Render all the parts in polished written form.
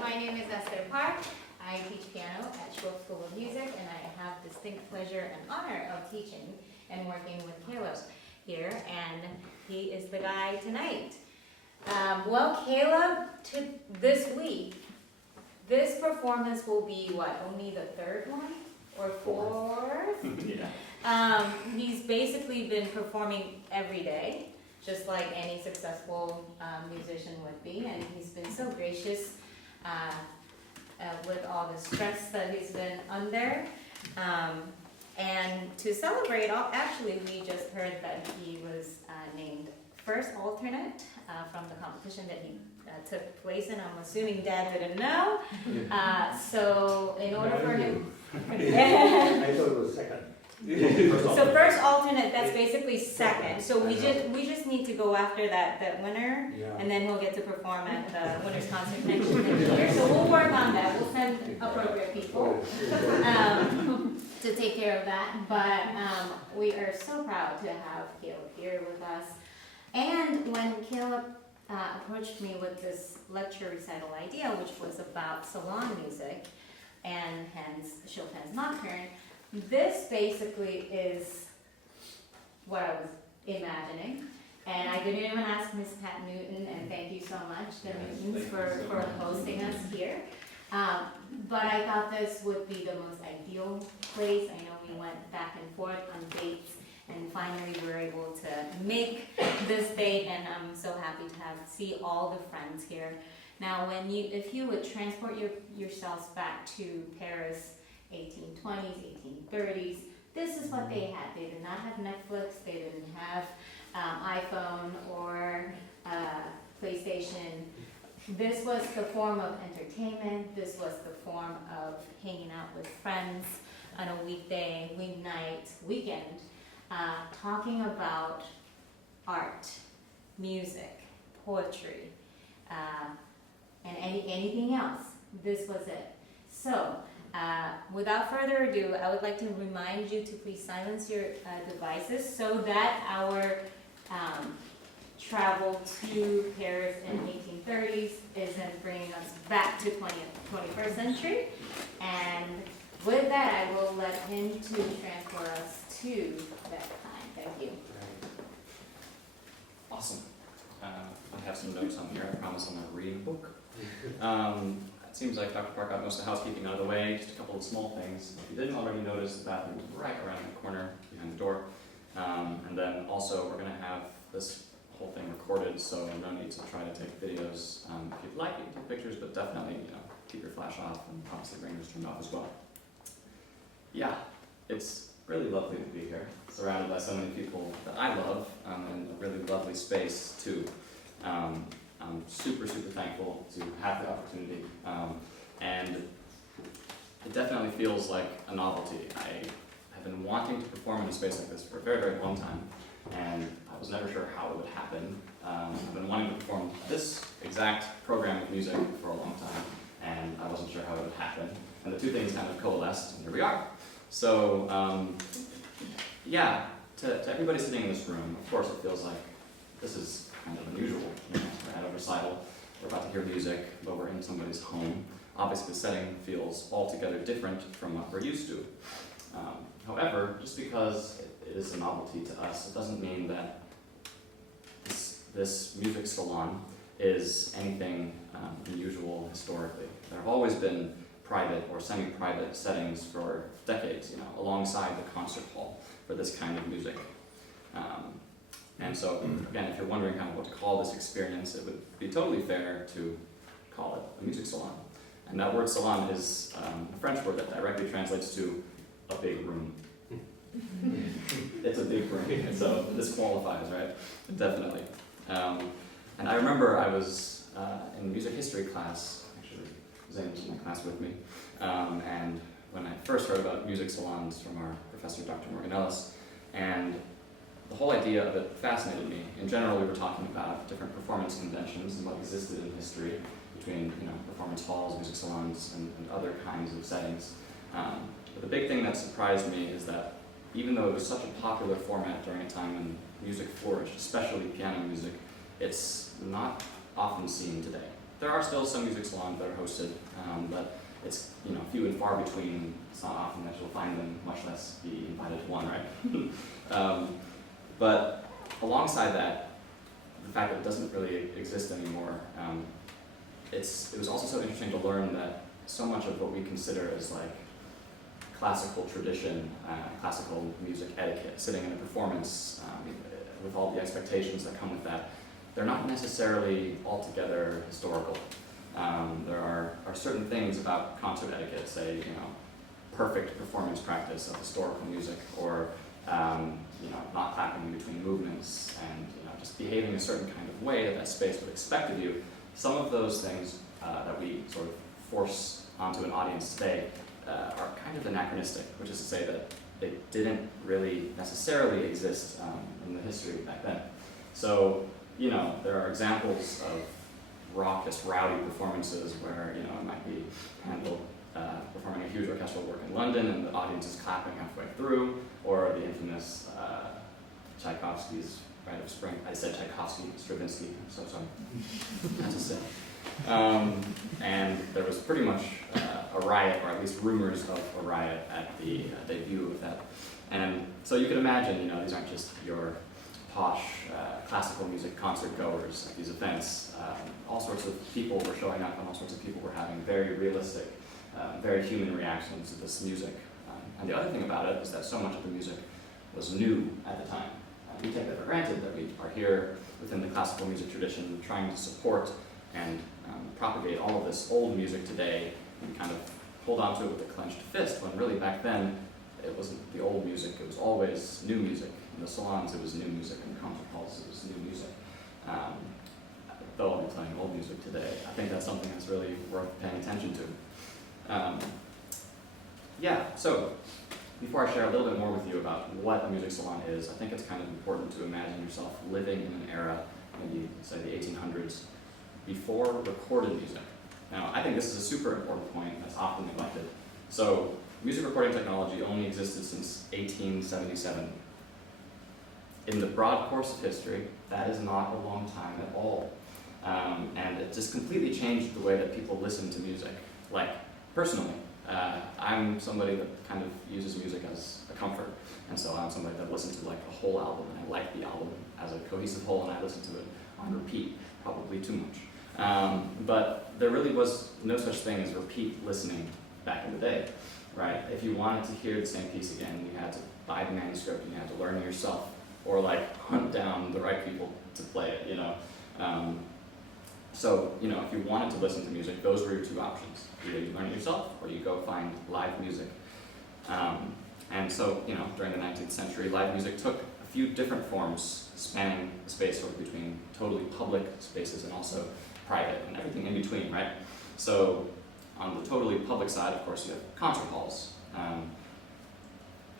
my name is Esther Park. I teach piano at Schwob School of Music, and I have the distinct pleasure and honor of teaching and working with Caleb here, and he is the guy tonight. Well, Caleb, this week, this performance will be what, only the third one or fourth? Yeah. He's basically been performing every day, just like any successful musician would be, and he's been so gracious with all the stress that he's been under. And to celebrate, actually we just heard that he was named first alternate from the competition that he took place in. I'm assuming Dad didn't know. So in order for him... I thought it was second. So first alternate, that's basically second. So we just need to go after that winner, and then he'll get to perform at the winner's concert next year. So we'll work on that. We'll send appropriate people to take care of that. But we are so proud to have Caleb here with us. And when Caleb approached me with this lecture recital idea, which was about salon music, and hence Chopin's Nocturne, this basically is what I was imagining, and I didn't even ask Miss Pat Newton, and thank you so much, the Newtons, for hosting us here. But I thought this would be the most ideal place. I know we went back and forth on dates, and finally we were able to make this date, and I'm so happy to see all the friends here. Now, if you would transport yourselves back to Paris, 1820s, 1830s. This is what they had. They did not have Netflix. They didn't have iPhone or PlayStation. This was the form of entertainment. This was the form of hanging out with friends on a weekday, weeknight, weekend, talking about art, music, poetry, and anything else. This was it. So, without further ado, I would like to remind you to please silence your devices so that our travel to Paris in 1830s isn't bringing us back to 21st century. And with that, I will let him to transport us to that time. Thank you. Awesome. I have some notes on here. I promise I'm not reading a book. It seems like Dr. Park got most of the housekeeping out of the way, just a couple of small things. If you didn't already notice, the bathroom is right around the corner behind the door. And then also we're going to have this whole thing recorded, so no need to try to take videos. If you'd like, you can take pictures, but definitely keep your flash off and obviously bring yours turned off as well. Yeah, it's really lovely to be here, surrounded by so many people that I love, and a really lovely space too. I'm super, super thankful to have the opportunity, and it definitely feels like a novelty. I have been wanting to perform in a space like this for a very, very long time, and I was never sure how it would happen. I've been wanting to perform this exact program of music for a long time, and I wasn't sure how it would happen, and the two things kind of coalesced, and here we are. So, yeah, to everybody sitting in this room, of course it feels like this is kind of unusual. We're at a recital, we're about to hear music, but we're in somebody's home. Obviously the setting feels altogether different from what we're used to. However, just because it is a novelty to us, it doesn't mean that this music salon is anything unusual historically. There have always been private or semi-private settings for decades, alongside the concert hall for this kind of music. And so, again, if you're wondering kind of what to call this experience, it would be totally fair to call it a music salon. And that word salon is a French word that directly translates to a big room. It's a big room, so this qualifies, right? Definitely. And I remember I was in music history class, actually, Zane was in the class with me, and when I first heard about music salons from our professor, Dr. Morgan Ellis, and the whole idea of it fascinated me. In general, we were talking about different performance conventions and what existed in history between performance halls, music salons, and other kinds of settings. But the big thing that surprised me is that even though it was such a popular format during a time when music flourished, especially piano music, it's not often seen today. there are still some music salons that are hosted, but it's few and far between. It's not often that you'll find them, much less be invited to one, right? But alongside that, the fact that it doesn't really exist anymore, it was also so interesting to learn that so much of what we consider as like classical tradition, classical music etiquette, sitting in a performance with all the expectations that come with that, they're not necessarily altogether historical. There are certain things about concert etiquette, say, perfect performance practice of historical music, or not clapping in between movements, and just behaving a certain kind of way that space would expect of you. Some of those things that we sort of force onto an audience today are kind of anachronistic, which is to say that they didn't really necessarily exist in the history back then. So, there are examples of raucous, rowdy performances where, it might be Handel performing a huge orchestral work in London and the audience is clapping halfway through, or the infamous Tchaikovsky's Rite of Spring. I said Tchaikovsky, Stravinsky, I'm so sorry. That's a sin. And there was pretty much a riot, or at least rumors of a riot at the debut of that. And so you can imagine, these aren't just your posh classical music concert goers at these events. All sorts of people were showing up, and all sorts of people were having very realistic, very human reactions to this music. And the other thing about it is that so much of the music was new at the time. We take that for granted, that we are here within the classical music tradition trying to support and propagate all of this old music today, and kind of hold on to it with a clenched fist, when really back then it wasn't the old music, it was always new music. In the salons it was new music, in the concert halls it was new music. Though I'll be playing old music today, I think that's something that's really worth paying attention to. So before I share a little bit more with you about what a music salon is, I think it's kind of important to imagine yourself living in an era, maybe say the 1800s, before recorded music. Now, I think this is a super important point that's often neglected. So, music recording technology only existed since 1877. In the broad course of history, that is not a long time at all. And it just completely changed the way that people listen to music. Like, personally, I'm somebody that kind of uses music as a comfort. And so I'm somebody that listens to like a whole album, and I like the album as a cohesive whole, and I listen to it on repeat, probably too much. But there really was no such thing as repeat listening back in the day, right? If you wanted to hear the same piece again, you had to buy the manuscript, and you had to learn it yourself, or like hunt down the right people to play it, So, if you wanted to listen to music, those were your two options. Either you learn it yourself, or you go find live music. And so, during the 19th century, live music took a few different forms, spanning the space sort of between totally public spaces and also private, and everything in between, right? So, on the totally public side, of course, you have concert halls.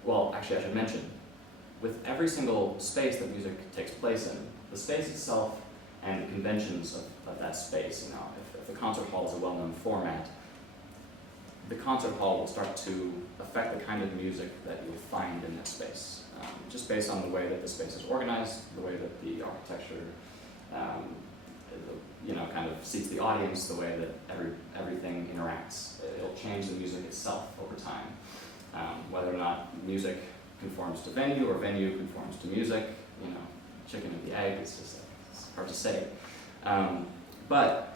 Well, actually, I should mention, with every single space that music takes place in, the space itself and the conventions of that space, if the concert hall is a well-known format, the concert hall will start to affect the kind of music that you'll find in that space, just based on the way that the space is organized, the way that the architecture, kind of seats the audience, the way that everything interacts. It'll change the music itself over time, whether or not music conforms to venue or venue conforms to music. Chicken and the egg. It's hard to say. But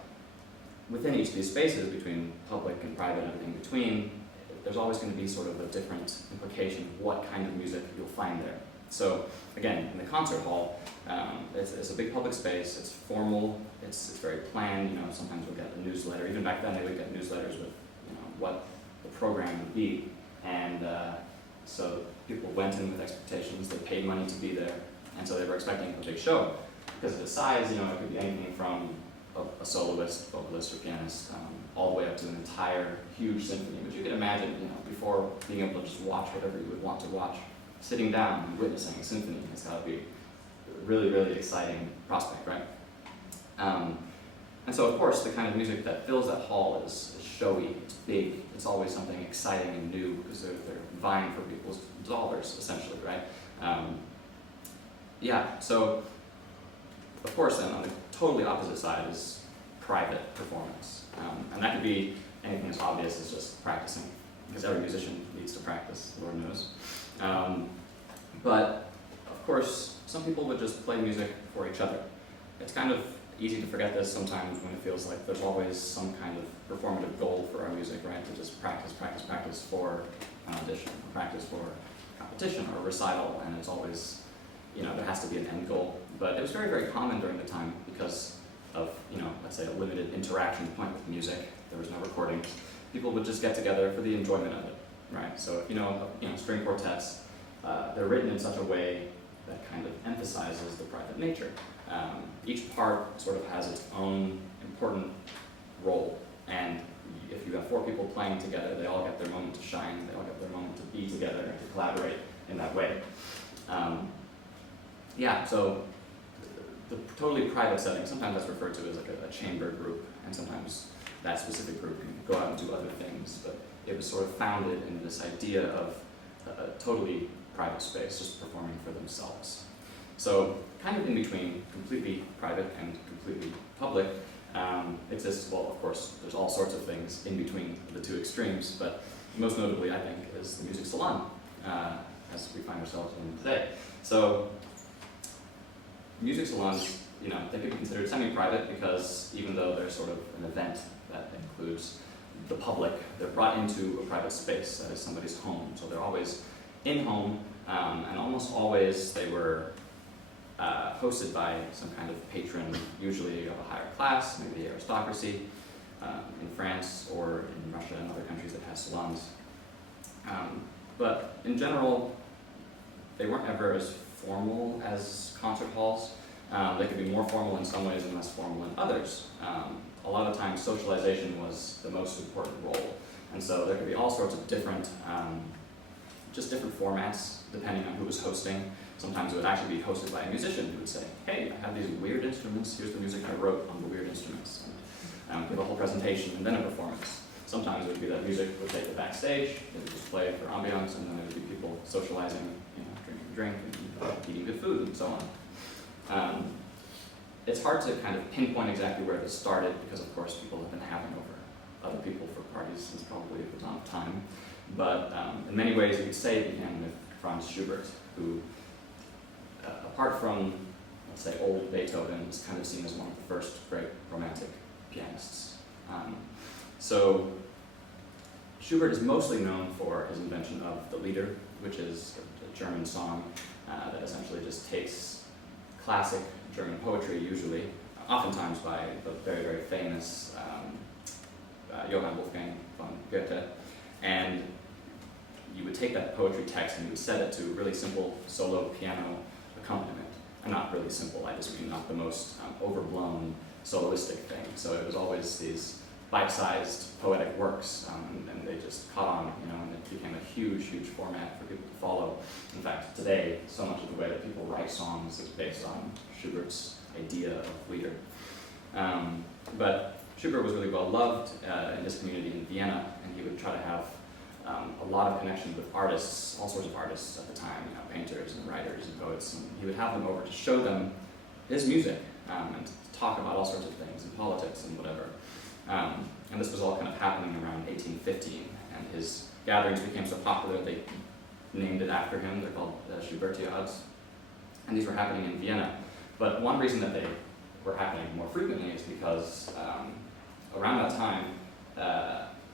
within each of these spaces, between public and private and everything in between, there's always going to be sort of a different implication of what kind of music you'll find there. So again, in the concert hall, it's a big public space, it's formal, it's very planned. Sometimes we'll get a newsletter. Even back then they would get newsletters with what the program would be. And so people went in with expectations, they paid money to be there, and so they were expecting a big show. Because of the size, it could be anything from a soloist, vocalist, or pianist, all the way up to an entire huge symphony. But you can imagine, before being able to just watch whatever you would want to watch, sitting down and witnessing a symphony has got to be a really, really exciting prospect, right? And so, of course, the kind of music that fills that hall is showy, it's big, it's always something exciting and new, because they're vying for people's dollars, essentially, right? So, of course, then, on the totally opposite side is private performance. And that could be anything as obvious as just practicing, because every musician needs to practice, Lord knows. But of course, some people would just play music for each other. It's kind of easy to forget this sometimes when it feels like there's always some kind of performative goal for our music, right? To just practice, practice, practice for an audition, or practice for competition or a recital, and it's always, you know, there has to be an end goal. But it was very, very common during the time because of, you know, let's say a limited interaction point with music. There was no recording. People would just get together for the enjoyment of it, right? So if you know string quartets, they're written in such a way that kind of emphasizes the private nature. Each part sort of has its own important role, and if you have 4 people playing together, they all get their moment to shine, they all get their moment to be together and to collaborate in that way. Yeah, so the totally private setting, sometimes that's referred to as like a chamber group, and sometimes that specific group can go out and do other things, but it was sort of founded in this idea of a totally private space, just performing for themselves. So kind of in between completely private and completely public exists, well, of course, there's all sorts of things in between the two extremes, but most notably, I think, is the music salon, as we find ourselves in today. So music salons, you know, they could be considered semi-private because even though they're sort of an event that includes the public, they're brought into a private space that is somebody's home. So they're always in home, and almost always they were hosted by some kind of patron, usually of a higher class, maybe the aristocracy, in France or in Russia and other countries that have salons. But in general, they weren't ever as formal as concert halls. They could be more formal in some ways and less formal in others. A lot of times socialization was the most important role. And so there could be all sorts of different, just different formats depending on who was hosting. Sometimes it would actually be hosted by a musician who would say, hey, I have these weird instruments, here's the music I wrote on the weird instruments. And give a whole presentation and then a performance. Sometimes it would be that music would take it backstage, they would just play for ambiance, and then there would be people socializing, you know, drinking a drink and eating good food and so on. It's hard to kind of pinpoint exactly where this started because, of course, people have been having over other people for parties since probably the dawn of time. But in many ways, you could say it began with Franz Schubert, who, apart from, let's say, old Beethoven, is kind of seen as one of the first great romantic pianists. So Schubert is mostly known for his invention of the Lieder, which is a German song that essentially just takes classic German poetry, usually, oftentimes by the very, very famous Johann Wolfgang von Goethe, and you would take that poetry text and you would set it to really simple solo piano accompaniment. And not really simple, I just mean not the most overblown soloistic thing. So it was always these bite-sized poetic works, and they just caught on, you know, and it became a huge, huge format for people to follow. In fact, today, so much of the way that people write songs is based on Schubert's idea of Lieder. But Schubert was really well loved in his community in Vienna, and he would try to have a lot of connection with artists, all sorts of artists at the time, you know, painters and writers and poets, and he would have them over to show them his music and to talk about all sorts of things and politics and whatever. And this was all kind of happening around 1815, and his gatherings became so popular they named it after him. They're called Schubertiads, and these were happening in Vienna. But one reason that they were happening more frequently is because around that time,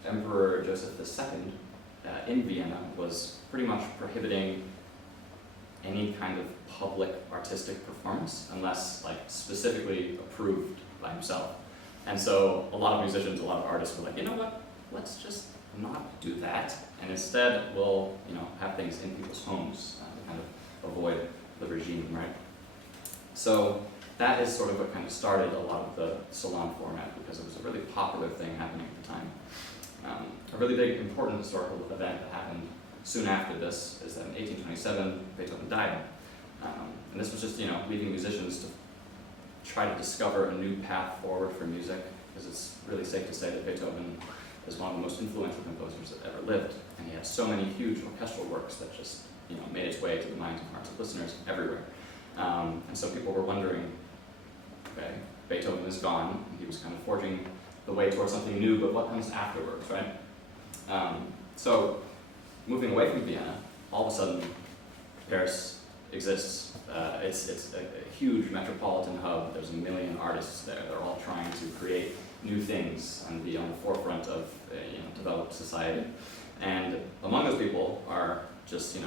Emperor Joseph II in Vienna was pretty much prohibiting any kind of public artistic performance unless like specifically approved by himself. And so a lot of musicians, a lot of artists were like, you know what, let's just not do that, and instead we'll, you know, have things in people's homes to kind of avoid the regime, right? So that is sort of what kind of started a lot of the salon format because it was a really popular thing happening at the time. A really big, important historical event that happened soon after this is that in 1827, Beethoven died. And this was just, you know, leaving musicians to try to discover a new path forward for music, because it's really safe to say that Beethoven is one of the most influential composers that ever lived, and he had so many huge orchestral works that just, you know, made its way to the minds and hearts of listeners everywhere. And so people were wondering, okay, Beethoven is gone. He was kind of forging the way towards something new, but what comes afterwards, right? So, moving away from Vienna, all of a sudden, Paris exists. It's a huge metropolitan hub. There's a million artists there. They're all trying to create new things and be on the forefront of developed society. And among those people are just a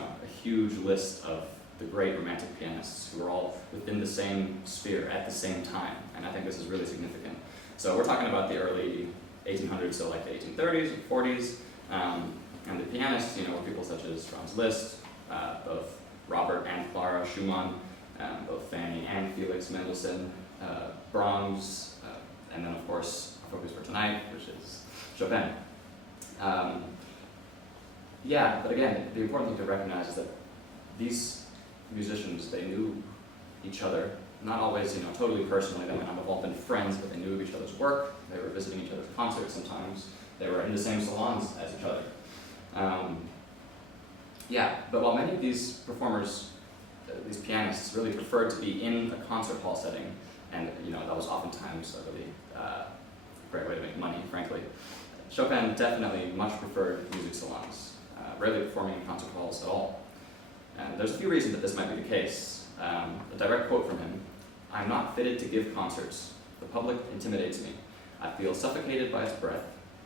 huge list of the great Romantic pianists who are all within the same sphere at the same time. And I think this is really significant. So we're talking about the early 1800s, so like the 1830s and 40s. And the pianists, were people such as Franz Liszt, both Robert and Clara Schumann, both Fanny and Felix Mendelssohn, Brahms, and then of course, our focus for tonight, which is Chopin. But again, the important thing to recognize is that these musicians, they knew each other, not always, totally personally. They might not have all been friends, but they knew of each other's work. They were visiting each other's concerts sometimes. They were in the same salons as each other. But while many of these performers, these pianists, really preferred to be in a concert hall setting, and that was oftentimes a really great way to make money, frankly, Chopin definitely much preferred music salons, rarely performing in concert halls at all. And there's a few reasons that this might be the case. A direct quote from him: "I'm not fitted to give concerts. The public intimidates me. I feel suffocated by its breath,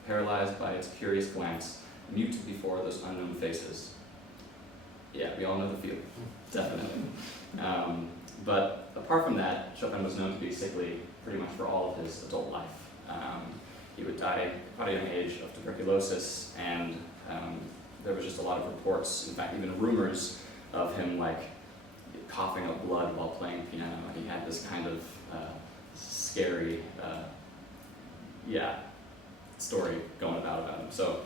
paralyzed by its curious glance, mute before those unknown faces." Yeah, we all know the feel, definitely. But apart from that, Chopin was known to be sickly pretty much for all of his adult life. He would die at a young age of tuberculosis, and there was just a lot of reports, in fact, even rumors of him coughing up blood while playing piano. He had this kind of scary, story going about him. So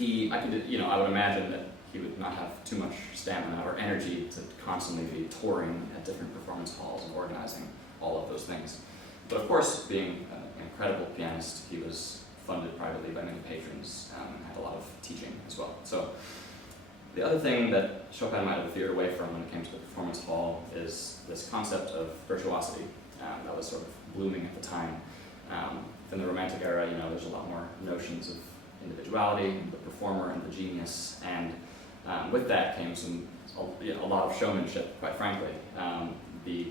I would imagine that he would not have too much stamina or energy to constantly be touring at different performance halls and organizing all of those things. But of course, being an incredible pianist, he was funded privately by many patrons and had a lot of teaching as well. So the other thing that Chopin might have veered away from when it came to the performance hall is this concept of virtuosity that was sort of blooming at the time. In the Romantic era, there's a lot more notions of individuality, the performer and the genius, and with that came a lot of showmanship, quite frankly. The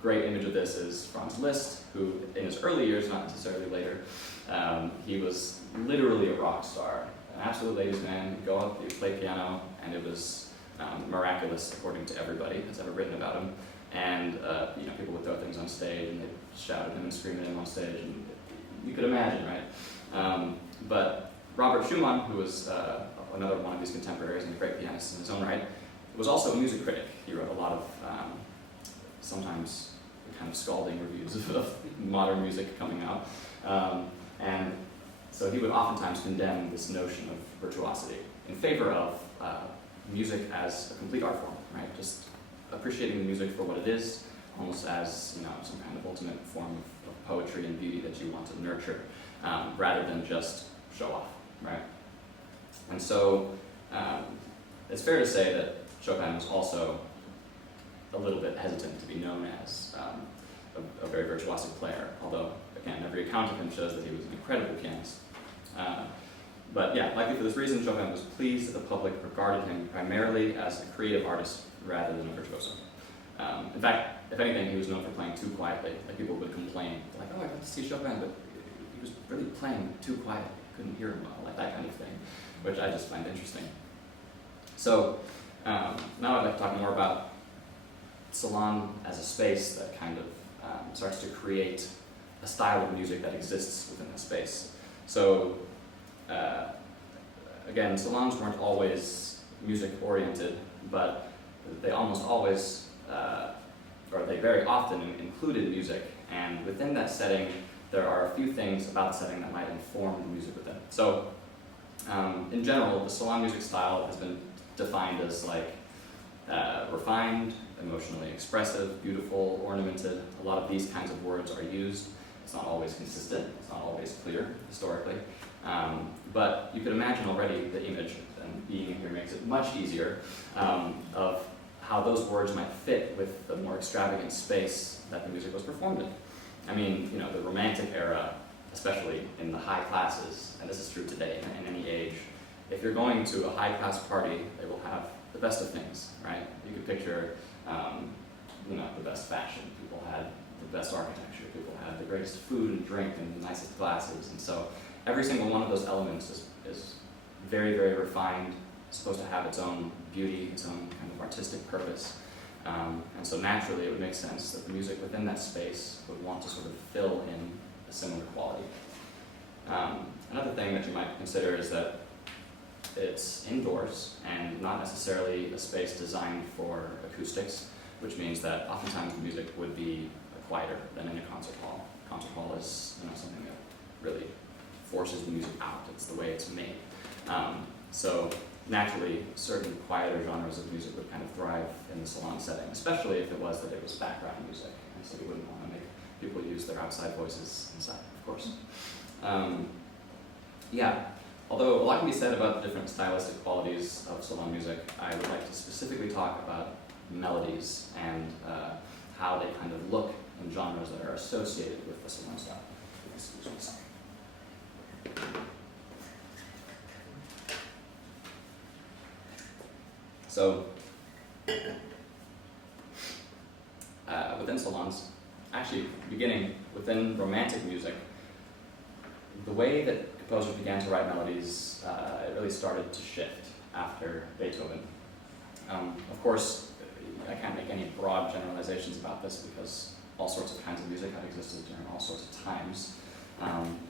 great image of this is Franz Liszt, who in his early years, not necessarily later, he was literally a rock star, an absolute ladies' man. He'd go up, he'd play piano, and it was miraculous according to everybody that's ever written about him. And people would throw things on stage and they'd shout at him and scream at him on stage, and you could imagine, right? But Robert Schumann, who was another one of these contemporaries and a great pianist in his own right, was also a music critic. He wrote a lot of sometimes kind of scalding reviews of modern music coming out. And so he would oftentimes condemn this notion of virtuosity in favor of music as a complete art form, right? Just appreciating the music for what it is, almost as some kind of ultimate form of poetry and beauty that you want to nurture, rather than just show off, right? And so it's fair to say that Chopin was also a little bit hesitant to be known as a very virtuosic player, although, again, every account of him shows that he was an incredible pianist. But likely for this reason, Chopin was pleased that the public regarded him primarily as a creative artist rather than a virtuoso. In fact, if anything, he was known for playing too quietly. People would complain, oh, I got to see Chopin, but he was really playing too quietly. Couldn't hear him well, that kind of thing, which I just find interesting. So now I'd like to talk more about Salon as a space that kind of starts to create a style of music that exists within the space. So again, salons weren't always music-oriented, but they almost always, or they very often included music, and within that setting, there are a few things about the setting that might inform the music within. So, in general, the salon music style has been defined as refined, emotionally expressive, beautiful, ornamented. A lot of these kinds of words are used. It's not always consistent, it's not always clear historically. But you could imagine already the image, and being here makes it much easier, of how those words might fit with the more extravagant space that the music was performed in. I mean, the Romantic era, especially in the high classes, and this is true today in any age, if you're going to a high-class party, they will have the best of things, right? You could picture, the best fashion. People had the best architecture. People had the greatest food and drink and the nicest glasses. And so every single one of those elements is very, very refined, supposed to have its own beauty, its own kind of artistic purpose. And so naturally it would make sense that the music within that space would want to sort of fill in a similar quality. Another thing that you might consider is that it's indoors and not necessarily a space designed for acoustics, which means that oftentimes the music would be quieter than in a concert hall. Concert hall is something that really forces the music out. It's the way it's made. So naturally, certain quieter genres of music would kind of thrive in the salon setting, especially if it was background music. And so we wouldn't want to make people use their outside voices inside, of course. Although a lot can be said about the different stylistic qualities of salon music, I would like to specifically talk about melodies and how they kind of look in genres that are associated with the salon style. Excuse me a second. So, within salons, actually beginning within Romantic music, the way that composers began to write melodies, it really started to shift after Beethoven. Of course, I can't make any broad generalizations about this because all sorts of kinds of music have existed during all sorts of times.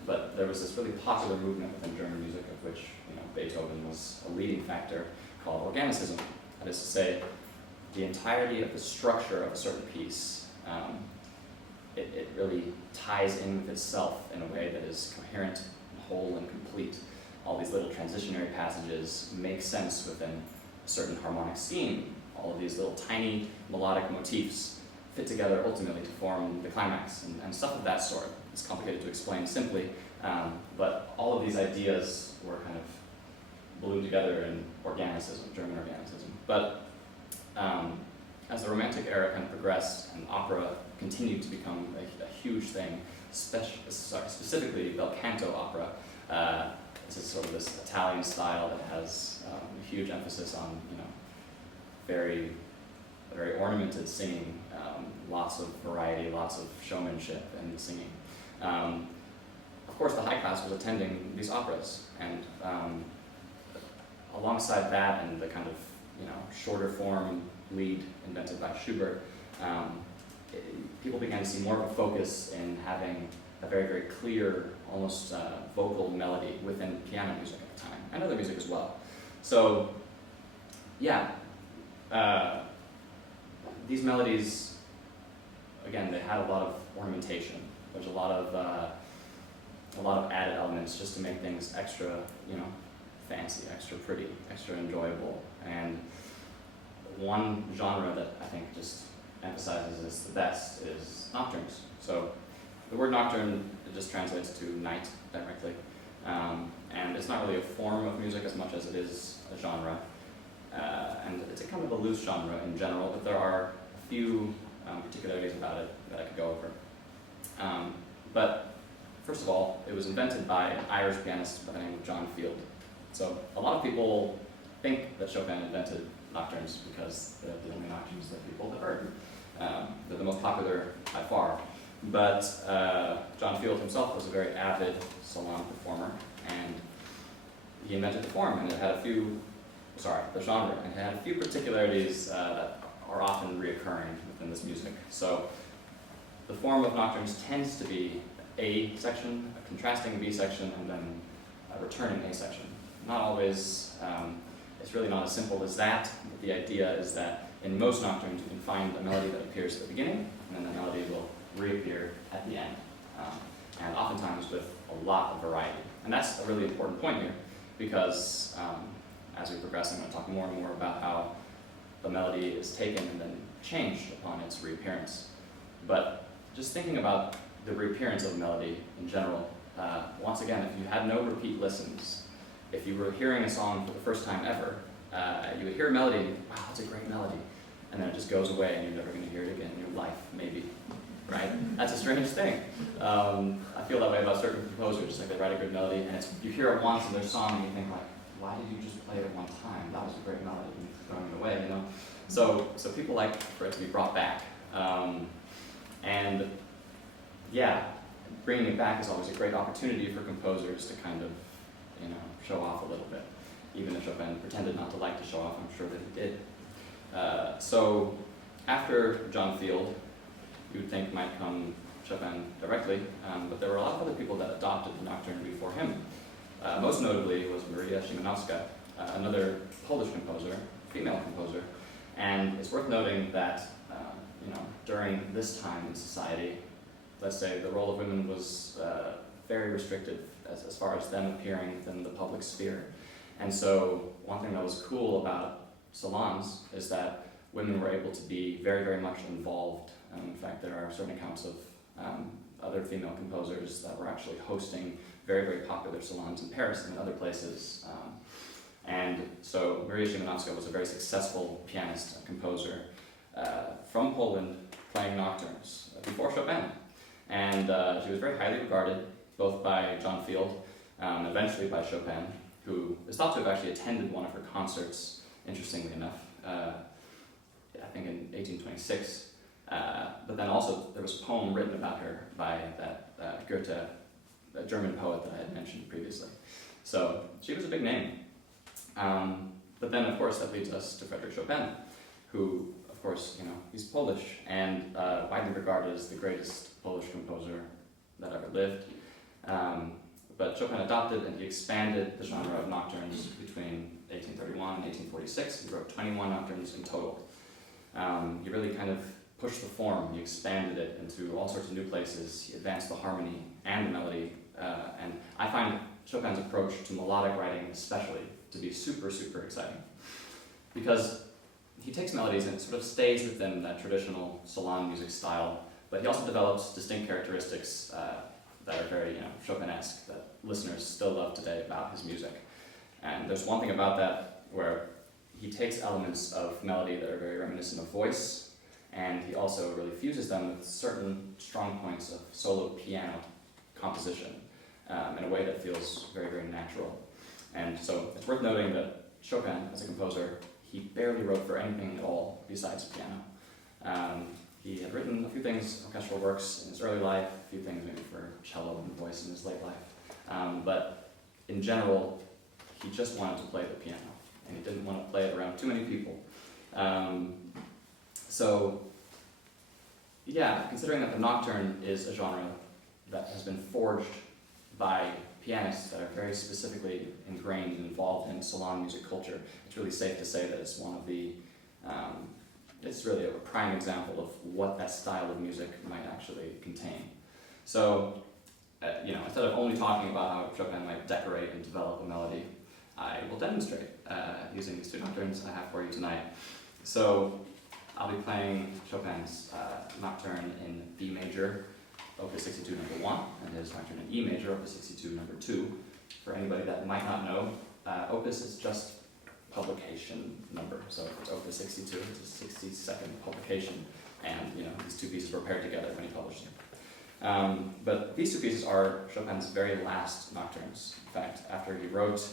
But there was this really popular movement within German music of which Beethoven was a leading factor, called organicism. That is to say, the entirety of the structure of a certain piece, it really ties in with itself in a way that is coherent and whole and complete. All these little transitionary passages make sense within a certain harmonic scheme. All of these little tiny melodic motifs fit together ultimately to form the climax and stuff of that sort. It's complicated to explain simply, but all of these ideas were kind of ballooned together in organicism, German organicism. But as the Romantic era kind of progressed and opera continued to become a huge thing, specifically bel canto opera, this is sort of this Italian style that has a huge emphasis on very, very ornamented singing, lots of variety, lots of showmanship in the singing. Of course, the high class was attending these operas, and alongside that and the kind of shorter form lead invented by Schubert, people began to see more of a focus in having a very, very clear, almost vocal melody within piano music at the time, and other music as well. So, these melodies, again, they had a lot of ornamentation. There's a lot of added elements just to make things extra, fancy, extra pretty, extra enjoyable. And one genre that I think just emphasizes this the best is nocturnes. So the word nocturne, it just translates to night directly. And it's not really a form of music as much as it is a genre. And it's a kind of a loose genre in general, but there are a few particularities about it that I could go over. But first of all, it was invented by an Irish pianist by the name of John Field. So a lot of people think that Chopin invented nocturnes because they're the only nocturnes that people have heard. They're the most popular by far. But John Field himself was a very avid salon performer, and he invented the form, and it had a few, the genre, and it had a few particularities that are often reoccurring within this music. So the form of nocturnes tends to be A section, a contrasting B section, and then a returning A section. Not always, it's really not as simple as that, but the idea is that in most nocturnes you can find a melody that appears at the beginning, and then the melody will reappear at the end, and oftentimes with a lot of variety. And that's a really important point here, because as we progress, I'm going to talk more and more about how the melody is taken and then changed upon its reappearance. But just thinking about the reappearance of a melody in general, once again, if you had no repeat listens, if you were hearing a song for the first time ever, you would hear a melody and wow, that's a great melody. and then it just goes away and you're never going to hear it again in your life, maybe. Right? That's a strange thing. I feel that way about certain composers. Like they write a good melody, and you hear it once in their song, and you think like, why did you just play it one time? That was a great melody, and you're throwing it away, you know? So people like for it to be brought back. And yeah, bringing it back is always a great opportunity for composers to kind of, you know, show off a little bit. Even if Chopin pretended not to like to show off, I'm sure that he did. So after John Field, you would think might come Chopin directly, but there were a lot of other people that adopted the Nocturne before him. Most notably was Maria Szymanowska, another Polish composer, female composer, and it's worth noting that you know, during this time in society, let's say the role of women was very restricted as far as them appearing within the public sphere. And so one thing that was cool about salons is that women were able to be very, very much involved. In fact, there are certain accounts of other female composers that were actually hosting very, very popular salons in Paris and other places. And so Maria Szymanowska was a very successful pianist and composer from Poland playing nocturnes before Chopin. And she was very highly regarded, both by John Field, eventually by Chopin, who is thought to have actually attended one of her concerts, interestingly enough, I think in 1826. But then also there was a poem written about her by that Goethe, a German poet that I had mentioned previously. So she was a big name. But then of course that leads us to Frédéric Chopin, who of course, you know, he's Polish and widely regarded as the greatest Polish composer that ever lived. But Chopin adopted and he expanded the genre of nocturnes between 1831 and 1846. He wrote 21 nocturnes in total. He really kind of pushed the form, he expanded it into all sorts of new places, he advanced the harmony and the melody, and I find Chopin's approach to melodic writing especially to be super, super exciting. Because he takes melodies and sort of stays within that traditional salon music style, but he also develops distinct characteristics that are very, you know, Chopin-esque, that listeners still love today about his music. And there's one thing about that where he takes elements of melody that are very reminiscent of voice, and he also really fuses them with certain strong points of solo piano composition in a way that feels very, very natural. And so it's worth noting that Chopin, as a composer, he barely wrote for anything at all besides piano. He had written a few things, orchestral works in his early life, a few things maybe for cello and voice in his late life. But in general, he just wanted to play the piano, and he didn't want to play it around too many people. So, yeah, considering that the nocturne is a genre that has been forged by pianists that are very specifically ingrained and involved in salon music culture, it's really safe to say that it's one of the, it's really a prime example of what that style of music might actually contain. So, you know, instead of only talking about how Chopin might decorate and develop a melody, I will demonstrate using these two nocturnes I have for you tonight. So, I'll be playing Chopin's Nocturne in B major, Opus 62 number 1, and his Nocturne in E major, Opus 62 number 2. For anybody that might not know, Opus is just publication number, so if it's Opus 62, it's a 62nd publication, and you know, these two pieces were paired together when he published them. But these two pieces are Chopin's very last nocturnes. In fact, after he wrote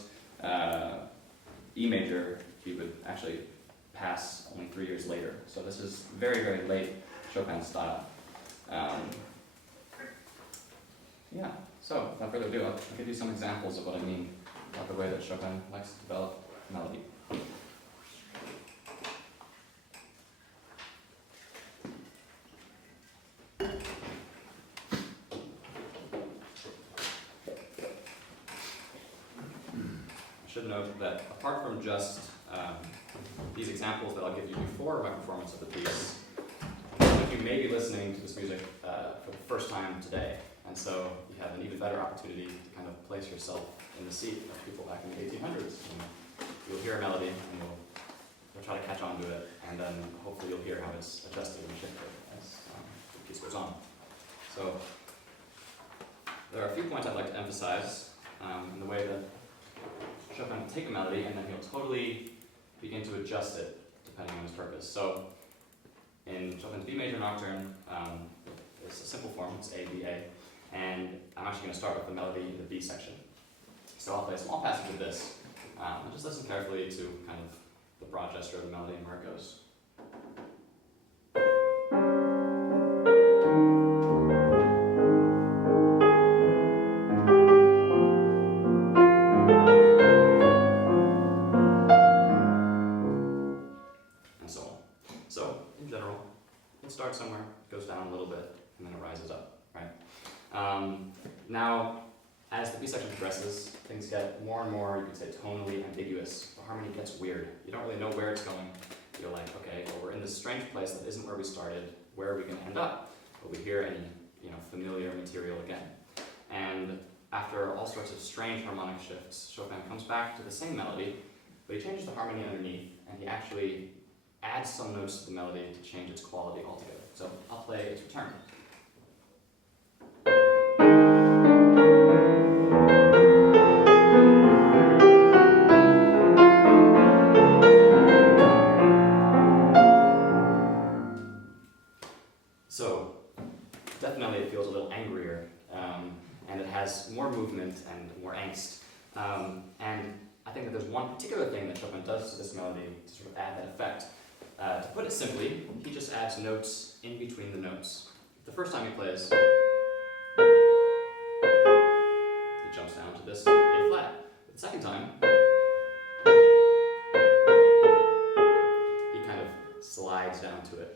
E major, he would actually pass only 3 years later. So this is very, very late Chopin style. Yeah, so without further ado, I'll give you some examples of what I mean about the way that Chopin likes to develop melody. I should note that apart from just these examples that I'll give you before my performance of the piece, you may be listening to this music for the first time today, and so you have an even better opportunity to kind of place yourself in the seat of people back in the 1800s. You'll hear a melody, and you'll try to catch on to it, and then hopefully you'll hear how it's adjusted and shifted as the piece goes on. So there are a few points I'd like to emphasize in the way that Chopin will take a melody and then he'll totally begin to adjust it depending on his purpose. So in Chopin's B major nocturne, it's a simple form, it's A, B, A, and I'm actually going to start with the melody in the B section. So I'll play a small passage of this, and just listen carefully to kind of the broad gesture of the melody and where it goes. And so on. So, in general, it starts somewhere, goes down a little bit, and then it rises up, right? Now, as the B section progresses, things get more and more, you could say, tonally ambiguous. The harmony gets weird. You don't really know where it's going. You're like, okay, well, we're in this strange place that isn't where we started. Where are we going to end up? Will we hear any, familiar material again? And after all sorts of strange harmonic shifts, Chopin comes back to the same melody, but he changes the harmony underneath, and he actually adds some notes to the melody to change its quality altogether. So I'll play its return. So, definitely it feels a little angrier, and it has more movement and more angst. And I think that there's one particular thing that Chopin does to this melody to sort of add that effect. To put it simply, he just adds notes in between the notes. The first time he plays, he jumps down to this A flat. But the second time, he kind of slides down to it.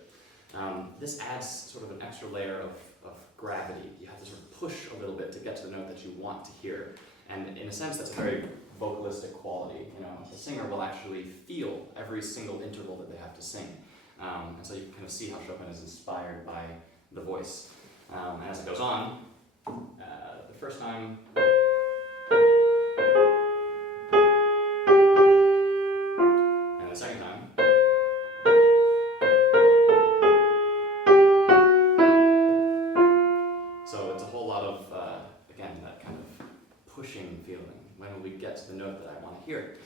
This adds sort of an extra layer of gravity. You have to sort of push a little bit to get to the note that you want to hear. And in a sense, that's a very vocalistic quality. The singer will actually feel every single interval that they have to sing. And so you can kind of see how Chopin is inspired by the voice. And as it goes on, the first time, and the second time, so it's a whole lot of, again, that kind of pushing feeling. When will we get to the note that I want to hear?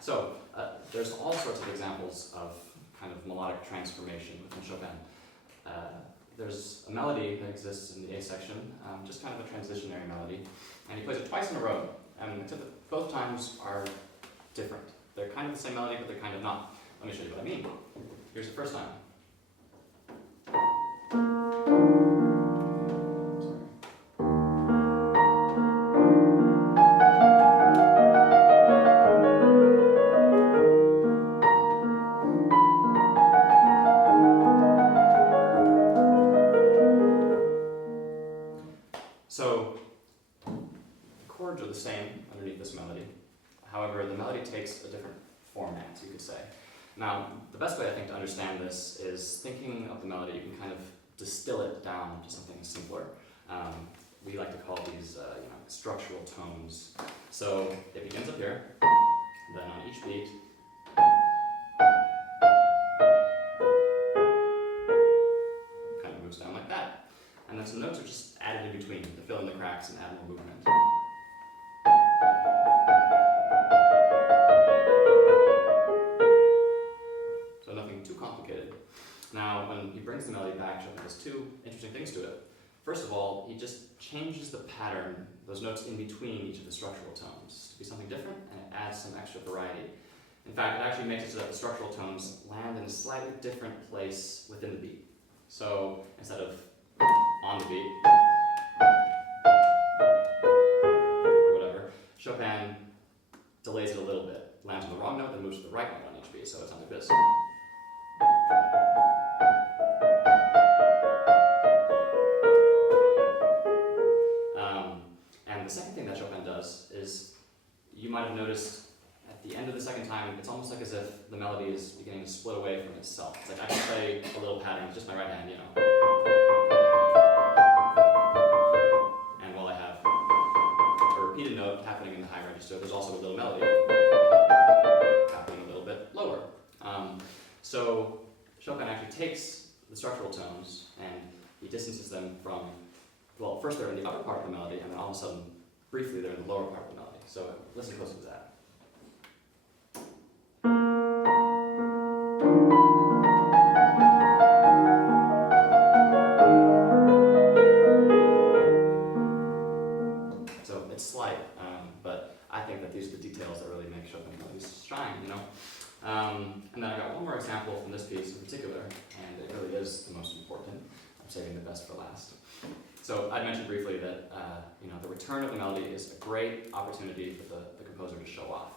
So there's all sorts of examples of kind of melodic transformation within Chopin. There's a melody that exists in the A section, just kind of a transitionary melody, and he plays it twice in a row, except that both times are different. They're kind of the same melody, but they're kind of not. Let me show you what I mean. Here's the first time. So, the chords are the same underneath this melody. However, the melody takes a different format, you could say. Now, the best way I think to understand this is thinking of the melody, you can kind of distill it down to something simpler. We like to call these structural tones. So, it begins up here, then on each beat, kind of moves down like that. And then some notes are just added in between to fill in the cracks and add more movement. So nothing too complicated. Now, when he brings the melody back, Chopin does two interesting things to it. First of all, he just changes the pattern, those notes in between each of the structural tones, to be something different, and it adds some extra variety. In fact, it actually makes it so that the structural tones land in a slightly different place within the beat. So instead of on the beat, or whatever, Chopin delays it a little bit, lands on the wrong note, then moves to the right note on each beat, so it sounds like this. And the second thing that Chopin does is, you might have noticed at the end of the second time, it's almost like as if the melody is beginning to split away from itself. It's like I can play a little pattern with just my right hand, And while I have a repeated note happening in the high register, there's also a little melody happening a little bit lower. So Chopin actually takes the structural tones and he distances them from, well, first they're in the upper part of the melody, and then all of a sudden, briefly, they're in the lower part of the melody. So listen closely to that. these are the details that really make Chopin melodies shine, you know? And then I got one more example from this piece in particular, and it really is the most important. I'm saving the best for last. So I mentioned briefly that the return of the melody is a great opportunity for the composer to show off.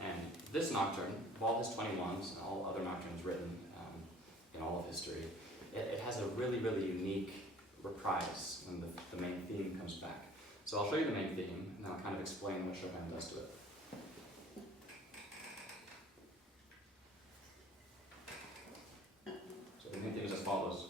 And this nocturne, of all his 21s and all other nocturnes written in all of history, it has a really, really unique reprise when the main theme comes back. So I'll show you the main theme, and then I'll kind of explain what Chopin does to it. So the main theme is as follows.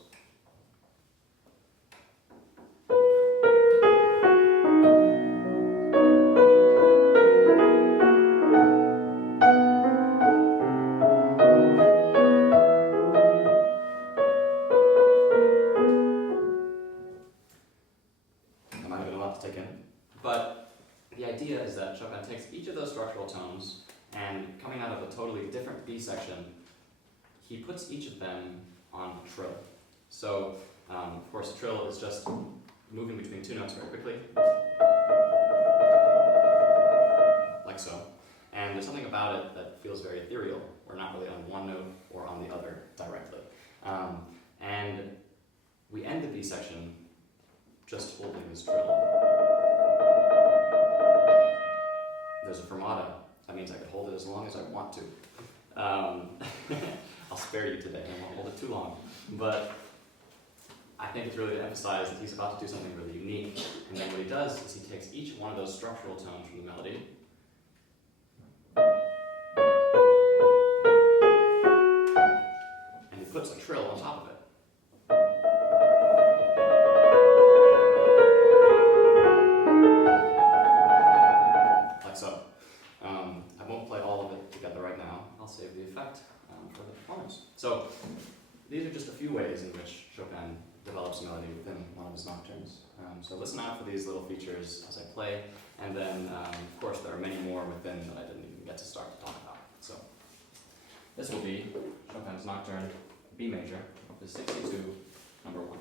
That might have been a lot to take in. But the idea is that Chopin takes each of those structural tones and coming out of a totally different B section, he puts each of them on a trill. So, of course, a trill is just moving between two notes very quickly, like so. And there's something about it that feels very ethereal. We're not really on one note or on the other directly. And we end the B section just holding this trill. There's a fermata. That means I could hold it as long as I want to. I'll spare you today, I won't hold it too long. But I think it's really to emphasize that he's about to do something really unique. And then what he does is he takes each one of those structural tones from the melody and he puts a trill on top of it. Like so. I won't play all of it together right now. I'll save the effect for the performance. So these are just a few ways in which Chopin develops melody within one of his nocturnes. So listen out for these little features as I play, and then of course there are many more within that I didn't even get to start to talk about. So this will be Chopin's Nocturne B major, opus 62, number 1.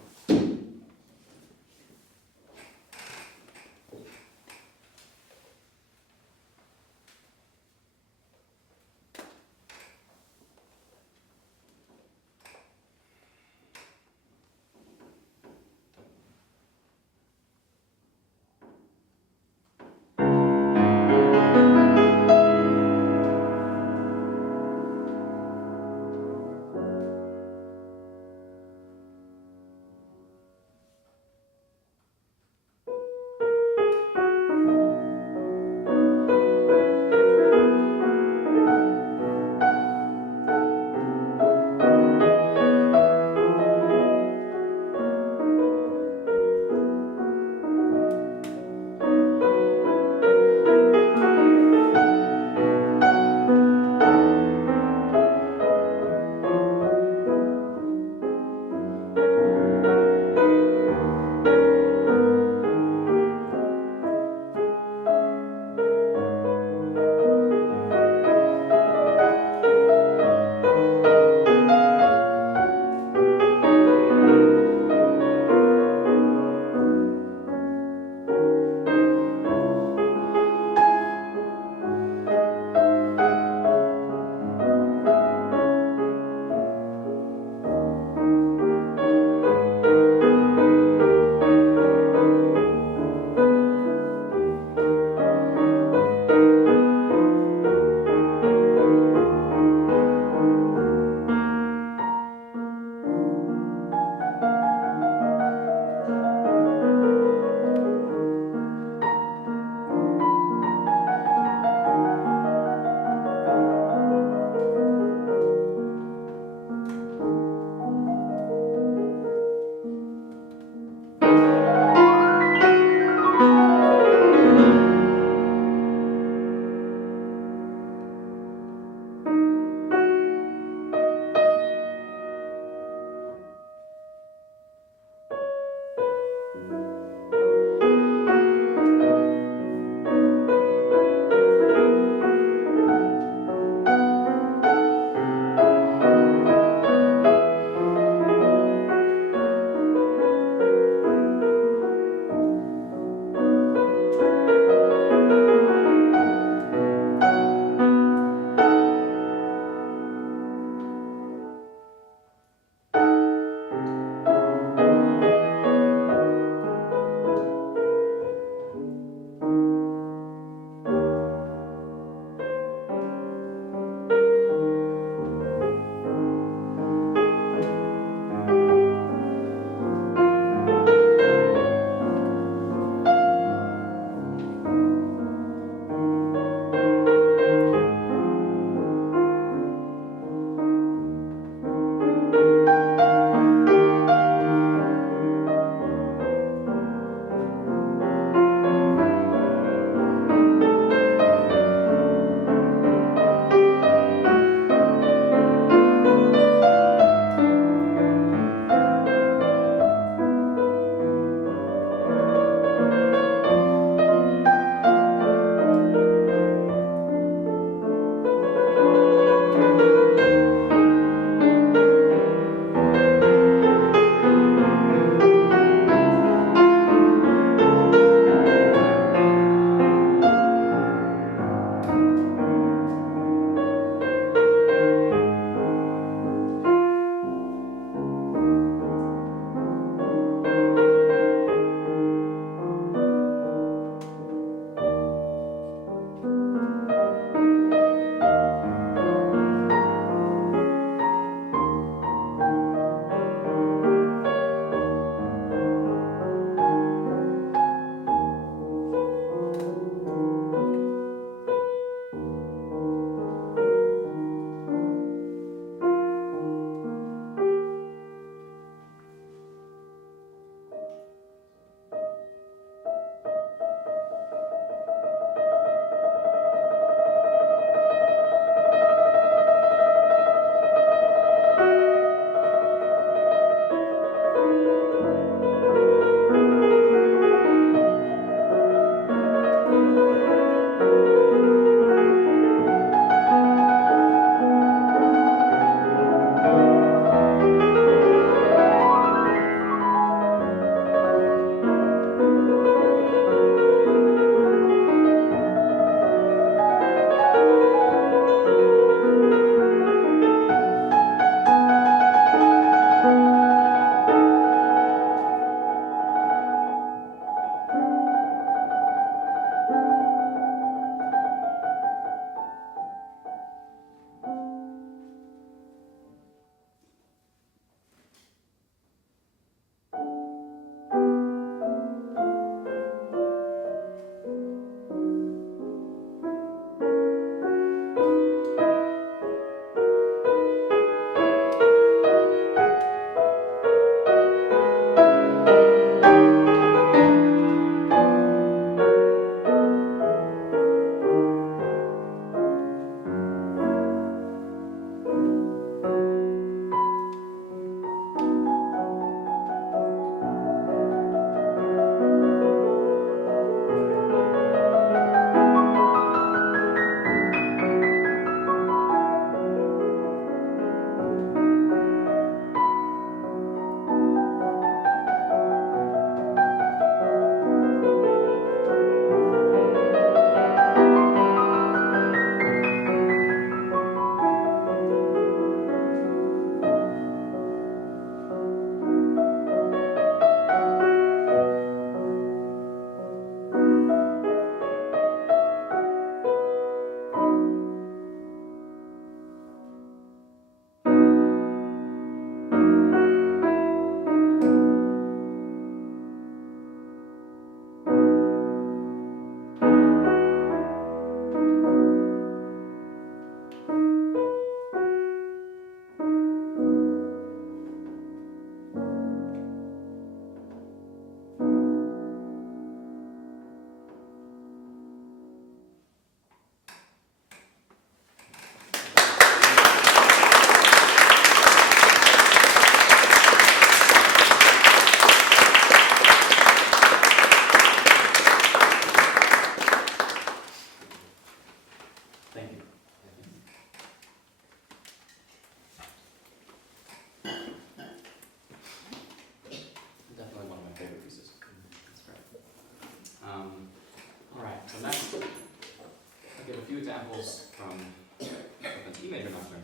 few examples from Chopin's E major nocturne,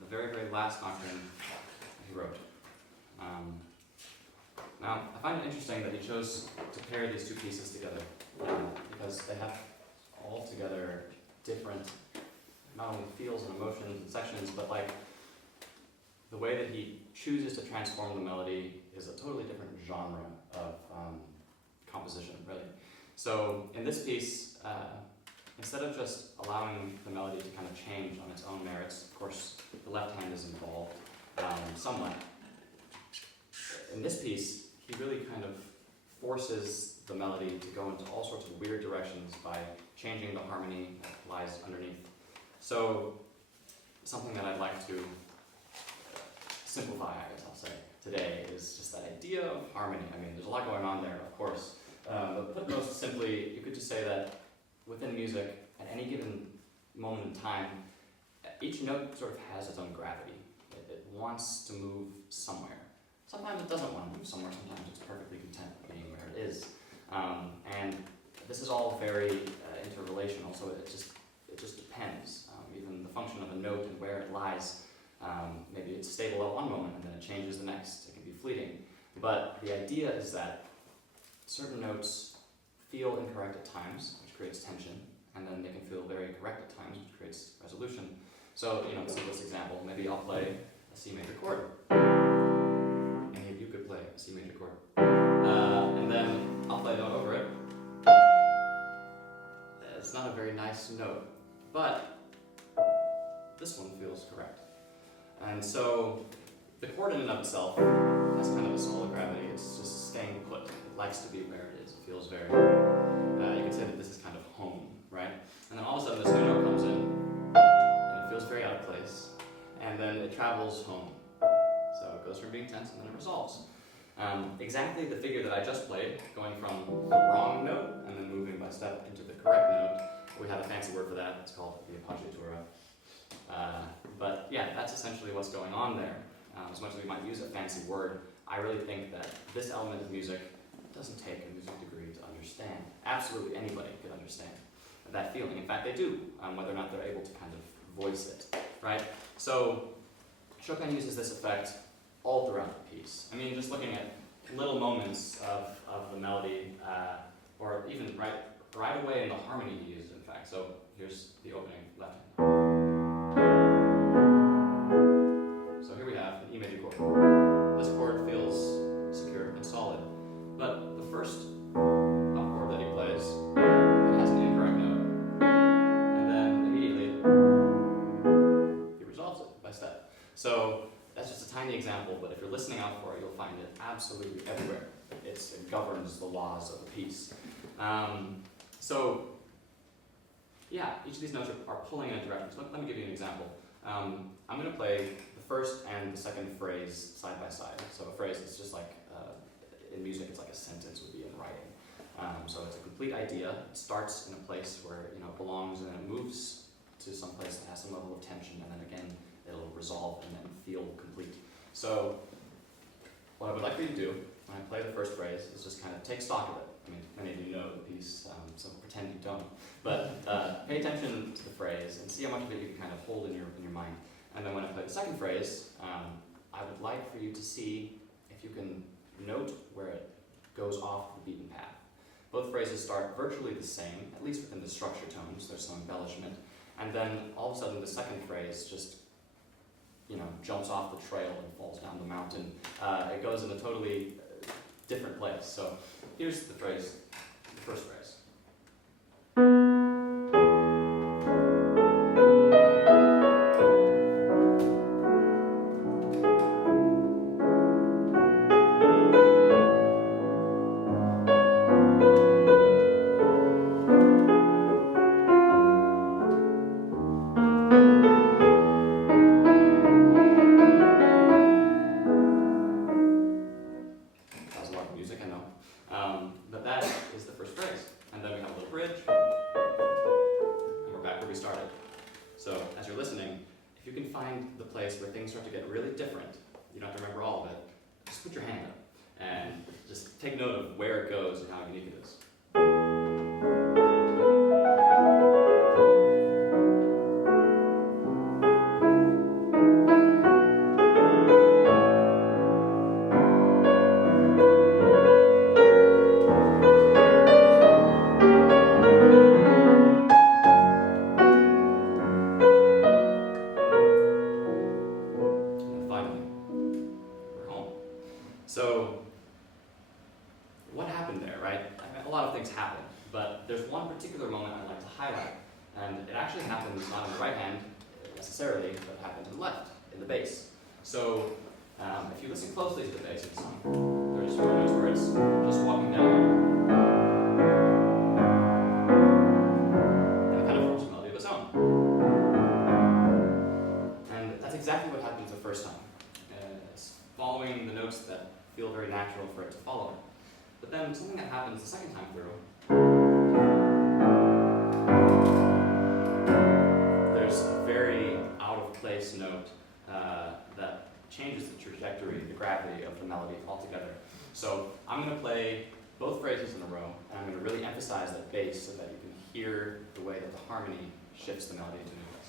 the very, very last nocturne he wrote. Now, I find it interesting that he chose to pair these two pieces together, because they have altogether different, not only feels and emotions and sections, but like the way that he chooses to transform the melody is a totally different genre of composition, really. So in this piece, instead of just allowing the melody to kind of change on its own merits, of course, the left hand is involved somewhat. In this piece, he really kind of forces the melody to go into all sorts of weird directions by changing the harmony that lies underneath. So something that I'd like to simplify, I guess I'll say, today is just that idea of harmony. I mean, there's a lot going on there, of course. But put most simply, you could just say that within music, at any given moment in time, each note sort of has its own gravity. It wants to move somewhere. Sometimes it doesn't want to move somewhere, sometimes it's perfectly content being where it is. And this is all very interrelational, so it just depends. Even the function of a note and where it lies, maybe it's stable at one moment and then it changes the next. It can be fleeting. But the idea is that certain notes feel incorrect at times, which creates tension, and then they can feel very correct at times, which creates resolution. So, the simplest example, maybe I'll play a C major chord. Any of you could play a C major chord. And then I'll play a note over it. It's not a very nice note, but this one feels correct. And so the chord in and of itself has kind of a solid gravity. It's just staying put. It likes to be where it is. It feels very, you could say that this is kind of home, right? And then all of a sudden this new note comes in, and it feels very out of place, and then it travels home. So it goes from being tense and then it resolves. Exactly the figure that I just played, going from the wrong note and then moving by step into the correct note. We have a fancy word for that. It's called the appoggiatura. But yeah, that's essentially what's going on there. As much as we might use a fancy word, I really think that this element of music doesn't take a music degree to understand. Absolutely anybody could understand that feeling. In fact, they do, whether or not they're able to kind of voice it, right? So Chopin uses this effect all throughout the piece. I mean, just looking at little moments of the melody, or even right away in the harmony he uses, in fact. So here's the opening left hand. So here we have an E major chord. This chord feels secure and solid, but the first up chord that he plays, it has an incorrect note, and then immediately he resolves it by step. So that's just a tiny example, but if you're listening out for it, you'll find it absolutely everywhere. It governs the laws of the piece. So yeah, each of these notes are pulling in a direction. So let me give you an example. I'm going to play the first and the second phrase side by side. So a phrase is just like, in music, it's like a sentence would be in writing. So it's a complete idea. It starts in a place where it belongs, and then it moves to some place that has some level of tension, and then again, it'll resolve and then feel complete. So what I would like for you to do when I play the first phrase is just kind of take stock of it. I mean, many of you know the piece, so pretend you don't. But pay attention to the phrase and see how much of it you can kind of hold in your mind. And then when I play the second phrase, I would like for you to see if you can note where it goes off the beaten path. Both phrases start virtually the same, at least within the structure tones. There's some embellishment. And then all of a sudden the second phrase just jumps off the trail and falls down the mountain. It goes in a totally different place. So here's the phrase, the first phrase. But that is the first phrase. And then we have a little bridge, and we're back where we started. So as you're listening, if you can find the place where things start to get really different, you don't have to remember all of it, just put your hand up and just take note of where it goes and how unique it is. of things happen, but there's one particular moment I'd like to highlight, and it actually happens not in the right hand necessarily, but it happens in the left, in the bass. So if you listen closely to the bass of the song, there's moments where it's just walking down, and it kind of forms a melody of its own. And that's exactly what happens the first time. It's following the notes that feel very natural for it to follow. But then something that happens the second time through, there's a very out-of-place note that changes the trajectory, the gravity of the melody altogether. So I'm going to play both phrases in a row, and I'm going to really emphasize that bass so that you can hear the way that the harmony shifts the melody into a new place.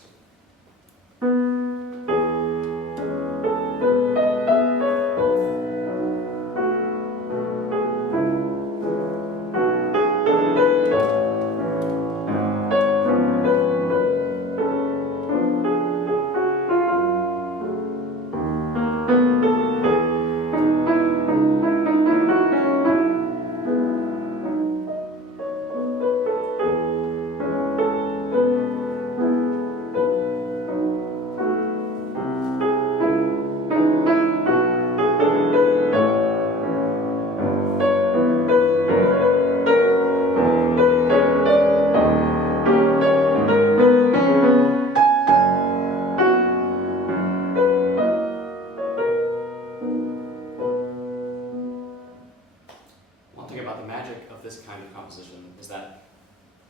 Is that,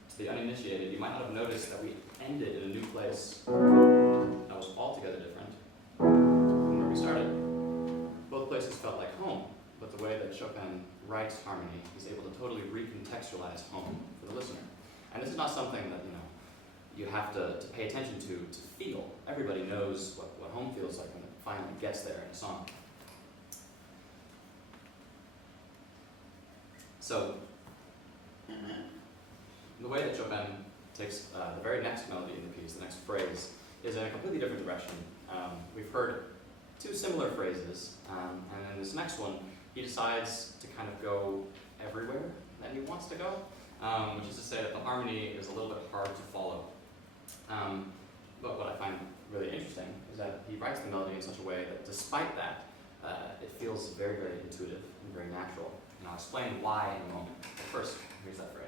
to the uninitiated, you might not have noticed that we ended in a new place that was altogether different from where we started. Both places felt like home, but the way that Chopin writes harmony, he's able to totally recontextualize home for the listener. And this is not something that you have to pay attention to feel. Everybody knows what home feels like when it finally gets there in a song. So, the way that Chopin takes the very next melody in the piece, the next phrase, is in a completely different direction. We've heard two similar phrases, and in this next one, he decides to kind of go everywhere that he wants to go, which is to say that the harmony is a little bit hard to follow. But what I find really interesting is that he writes the melody in such a way that despite that, it feels very, very intuitive and very natural. And I'll explain why in a moment. But first, here's that phrase.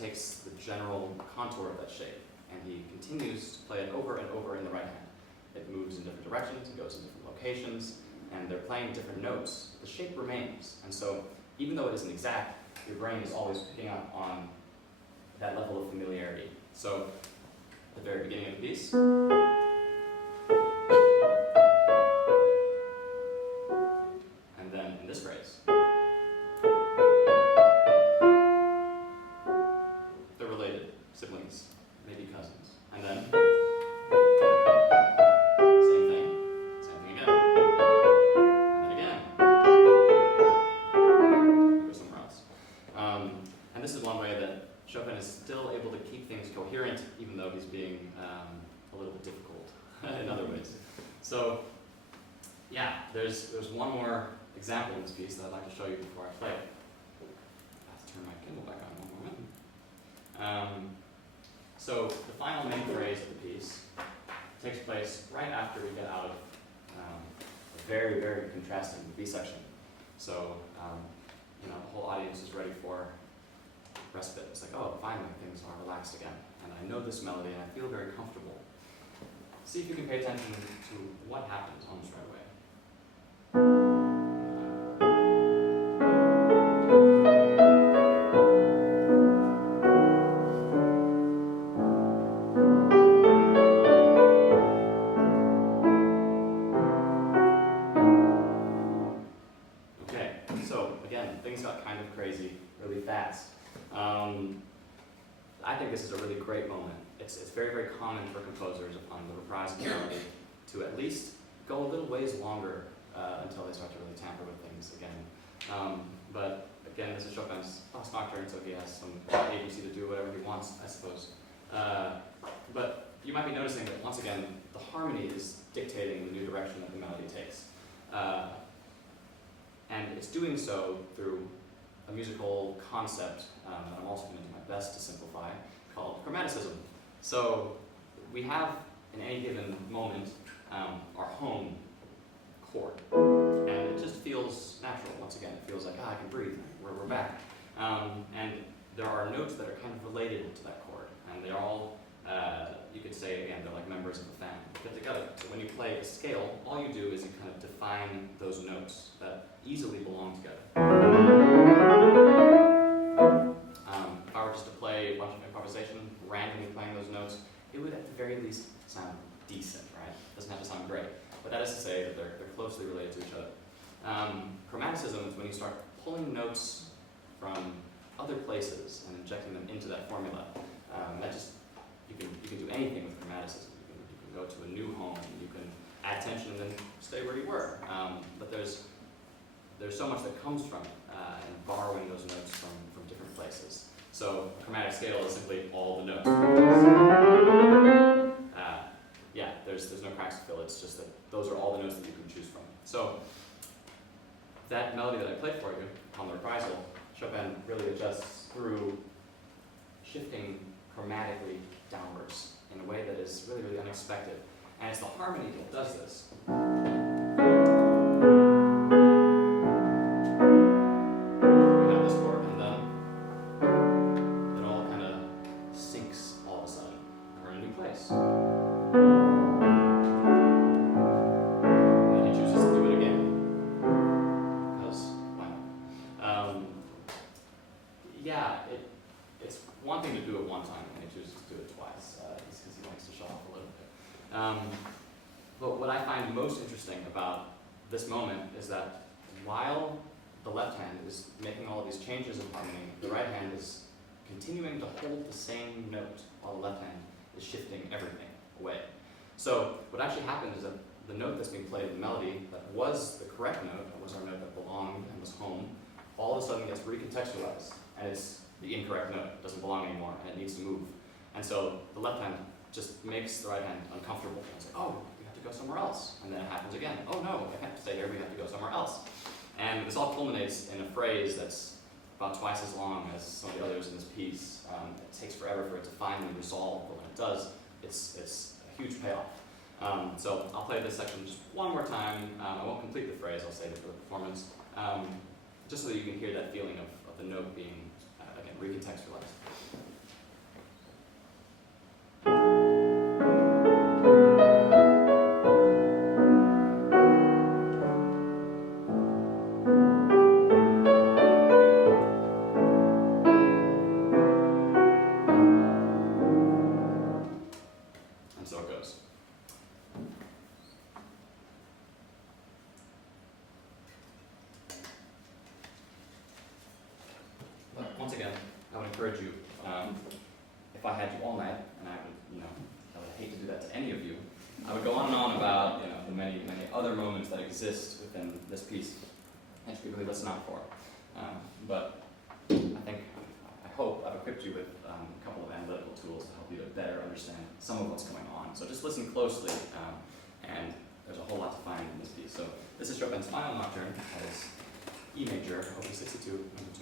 Takes the general contour of that shape, and he continues to play it over and over in the right hand. It moves in different directions, it goes in different locations, and they're playing different notes. The shape remains, and so even though it isn't exact, your brain is always picking up on that level of familiarity. So, at the very beginning of the piece, and then in this phrase, siblings, maybe cousins. And then, same thing again. And then again. Go somewhere else. And this is one way that Chopin is still able to keep things coherent, even though he's being a little bit difficult in other ways. So, yeah, there's one more example in this piece that I'd like to show you before I play it. I have to turn my gimbal back on one moment. So the final main phrase of the piece takes place right after we get out of a very, very contrasting B section. So the whole audience is ready for respite. It's like, oh, finally things are relaxed again. And I know this melody and I feel very comfortable. See if you can pay attention to what happens almost right away. it's very, very common for composers upon the reprise of the melody to at least go a little ways longer until they start to really tamper with things again. But again, this is Chopin's last nocturne, so he has some agency to do whatever he wants, I suppose. But you might be noticing that, once again, the harmony is dictating the new direction that the melody takes. And it's doing so through a musical concept that I'm also going to do my best to simplify, called chromaticism. So we have, in any given moment, our home chord. And it just feels natural. Once again, it feels like, I can breathe, we're back. And there are notes that are kind of related to that chord. And they're all, you could say, again, they're like members of a family fit together. So when you play a scale, all you do is you kind of define those notes that easily belong together. If I were just to play a bunch of improvisation, randomly playing those notes, it would at the very least sound decent, right? It doesn't have to sound great. But that is to say that they're closely related to each other. Chromaticism is when you start pulling notes from other places and injecting them into that formula. You can do anything with chromaticism. You can go to a new home, you can add tension and then stay where you were. But there's so much that comes from it, and borrowing those notes from different places. So a chromatic scale is simply all the notes. Yeah, there's no cracks to fill. It's just that those are all the notes that you can choose from. So that melody that I played for you on the reprisal, Chopin really adjusts through shifting chromatically downwards in a way that is really, really unexpected. And it's the harmony that does this. We have this chord, and then it all kind of sinks all of a sudden. We're in a new place. And then he chooses to do it again. Because, why not? Yeah, it's one thing to do it one time, and he chooses to do it twice, just because he likes to show off a little bit. But what I find most interesting about this moment is that while the left hand is making all of these changes in harmony, the right hand is continuing to hold the same note while the left hand is shifting everything away. So what actually happened is that the note that's being played in the melody that was the correct note, that was our note that belonged and was home, all of a sudden gets recontextualized, and it's the incorrect note. It doesn't belong anymore, and it needs to move. And so the left hand just makes the right hand uncomfortable. And it's like, oh, we have to go somewhere else. And then it happens again. Oh no, I can't stay here, we have to go somewhere else. And this all culminates in a phrase that's about twice as long as some of the others in this piece. It takes forever for it to finally resolve, but when it does, it's a huge payoff. So I'll play this section just one more time. I won't complete the phrase, I'll save it for the performance. Just so that you can hear that feeling of the note being, again, recontextualized. And so it goes. But once again, I would encourage you, if I had you all night, and I would hate to do that to any of you, I would go on and on about, the many, many other moments that exist within this piece, and you could really listen out for. But I hope I've equipped you with a couple of analytical tools to help you to better understand some of what's going on. So just listen closely, and there's a whole lot to find in this piece. So this is Chopin's final nocturne, that is E major, Op. 62, number 2.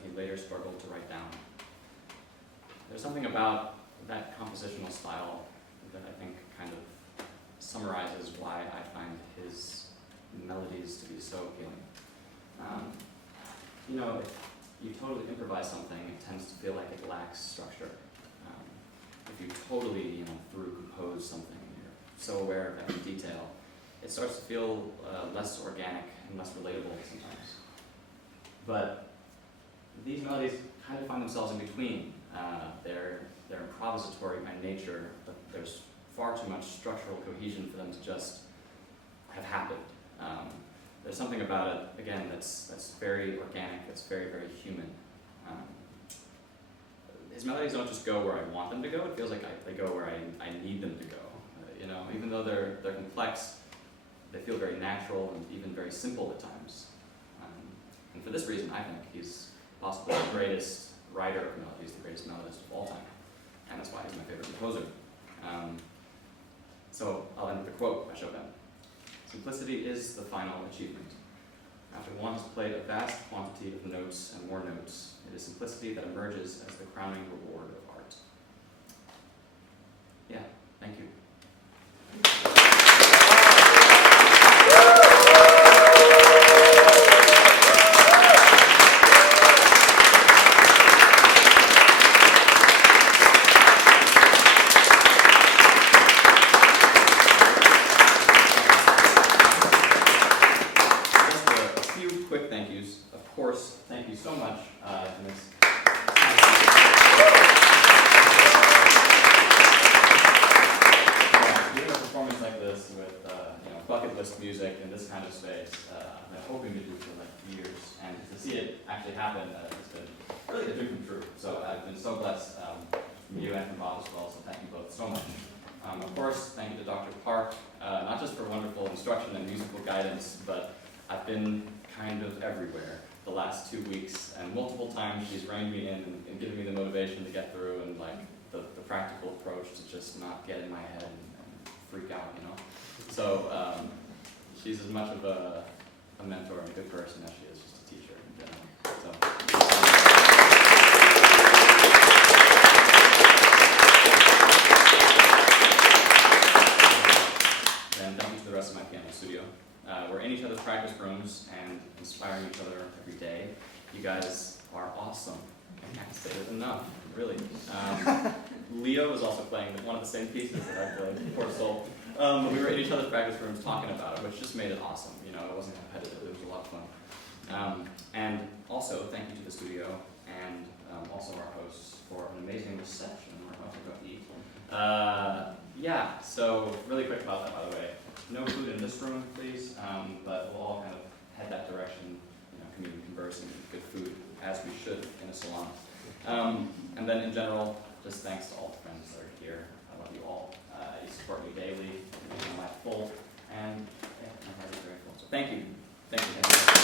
that he later struggled to write down. There's something about that compositional style that I think kind of summarizes why I find his melodies to be so appealing. You know, if you totally improvise something, it tends to feel like it lacks structure. If you totally, through compose something, you're so aware of every detail, it starts to feel less organic and less relatable sometimes. But these melodies kind of find themselves in between. They're improvisatory by nature, but there's far too much structural cohesion for them to just have happened. There's something about it, again, that's very organic, that's very, very human. His melodies don't just go where I want them to go, it feels like they go where I need them to go. Even though they're complex, they feel very natural and even very simple at times. And for this reason, I think he's possibly the greatest writer of melodies, the greatest melodist of all time. And that's why he's my favorite composer. So I'll end with a quote by Chopin. "Simplicity is the final achievement. After one has played a vast quantity of notes and more notes, it is simplicity that emerges as the crowning reward of art." Yeah, thank you. Thank you so much to Ms. Doing a performance like this with bucket list music in this kind of space, I've been hoping to do for like years, and to see it actually happen, it's been really a dream come true. So I've been so blessed from you and from Bob as well. So thank you both so much. Of course, thank you to Dr. Park, not just for wonderful instruction and musical guidance, but I've been kind of everywhere the last 2 weeks, and multiple times she's reined me in and given me the motivation to get through, and like the practical approach to just not get in my head and freak out, So she's as much of a mentor and a good person as she is just a teacher in general. And thank you to the rest of my piano studio. We're in each other's practice rooms and inspiring each other every day. You guys are awesome. I can't say it enough, really. Leo was also playing one of the same pieces that I played, poor soul. We were in each other's practice rooms talking about it, which just made it awesome. It wasn't competitive, it was a lot of fun. And also, thank you to the studio and also our hosts for an amazing reception. We're about to go eat. Yeah, so really quick about that, by the way. No food in this room, please, but we'll all kind of head that direction, converse and eat good food, as we should in a salon. And then in general, just thanks to all the friends that are here. I love you all. You support me daily, you make my life full, and yeah, my heart is very full. So thank you. Thank you.